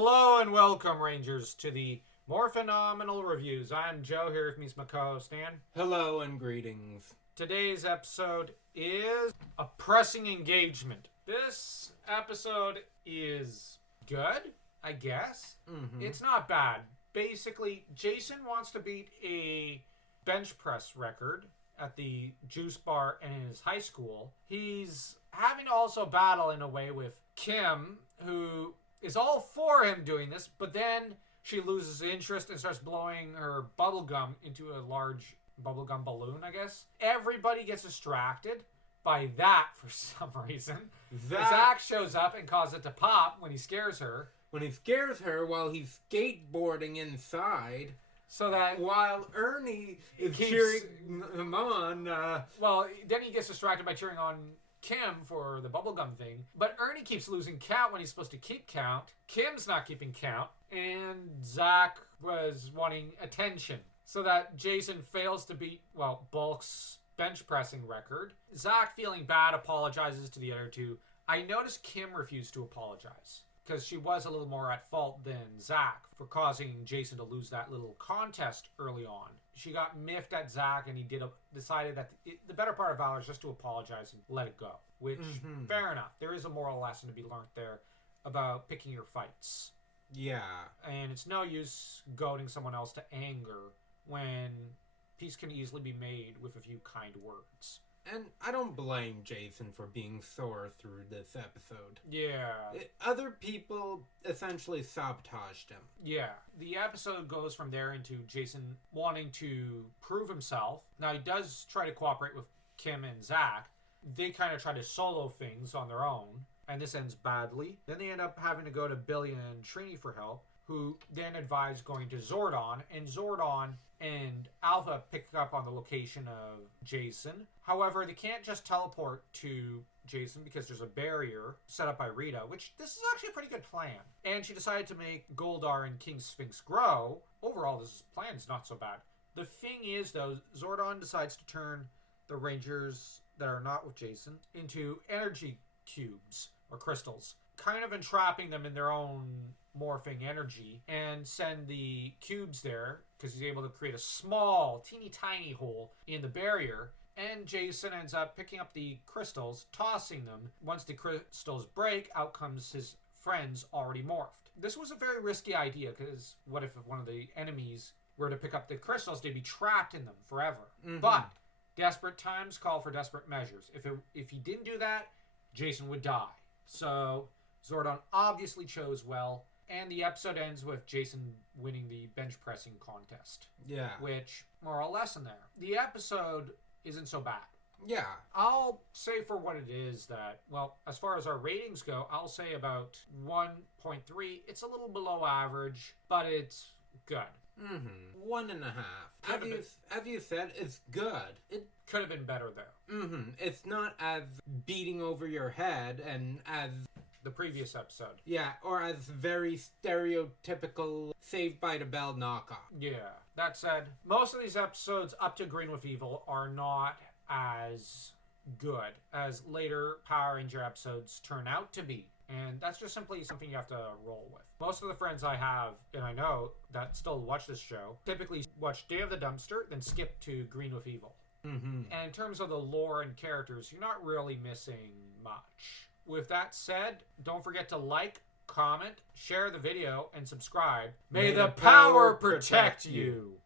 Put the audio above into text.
Hello and welcome, Rangers, to the Morphenomenal Reviews. I'm Joe, here with me is my co-host, Dan. Hello and greetings. Today's episode is a pressing engagement. This episode is good, I guess. It's not bad. Basically, Jason wants to beat a bench press record at the juice bar and in his high school. He's having to also battle in a way with Kim, who is all for him doing this, but then she loses interest and starts blowing her bubblegum into a large bubblegum balloon, I guess. Everybody gets distracted by that for some reason. Zach shows up and causes it to pop when he scares her. When he scares her while he's skateboarding inside. So that while Ernie is cheering him on. Then he gets distracted by cheering on Kim for the bubblegum thing. But Ernie keeps losing count when he's supposed to keep count. Kim's not keeping count. And Zach was wanting attention. So that Jason fails to beat, Bulk's bench pressing record. Zach, feeling bad, apologizes to the other two. I noticed Kim refused to apologize, because she was a little more at fault than Zach for causing Jason to lose that little contest early on. She got miffed at Zach, and he decided that the better part of valor is just to apologize and let it go. Which, fair enough. There is a moral lesson to be learned there about picking your fights. Yeah. And it's no use goading someone else to anger when peace can easily be made with a few kind words. And I don't blame Jason for being sore through this episode. Yeah. Other people essentially sabotaged him. Yeah. The episode goes from there into Jason wanting to prove himself. Now, he does try to cooperate with Kim and Zach. They kind of try to solo things on their own, and this ends badly. Then they end up having to go to Billy and Trini for help, who then advise going to Zordon, and Zordon and Alpha pick up on the location of Jason. However, they can't just teleport to Jason because there's a barrier set up by Rita, which this is actually a pretty good plan. And she decided to make Goldar and King Sphinx grow. Overall, this plan is not so bad. The thing is, though, Zordon decides to turn the Rangers that are not with Jason into energy cubes, or crystals, kind of entrapping them in their own morphing energy, and send the cubes there because he's able to create a small, teeny tiny hole in the barrier. And Jason ends up picking up the crystals, tossing them. Once the crystals break, out comes his friends already morphed. This was a very risky idea, because what if one of the enemies were to pick up the crystals? They'd be trapped in them forever. But desperate times call for desperate measures. If he didn't do that, Jason would die. So Zordon obviously chose well, and the episode ends with Jason winning the bench pressing contest. Yeah. Which, moral lesson there. The episode isn't so bad. Yeah. I'll say for what it is that, as far as our ratings go, I'll say about 1.3. It's a little below average, but it's good. 1.5. As you said, it's good. It could have been better, though. It's not as beating over your head and as the previous episode. Yeah, or as very stereotypical Saved by the Bell knockoff. Yeah. That said, most of these episodes up to Green with Evil are not as good as later Power Ranger episodes turn out to be. And that's just simply something you have to roll with. Most of the friends I have, and I know, that still watch this show, typically watch Day of the Dumpster, then skip to Green with Evil. And in terms of the lore and characters, you're not really missing much. With that said, don't forget to like, comment, share the video, and subscribe. May the power protect you!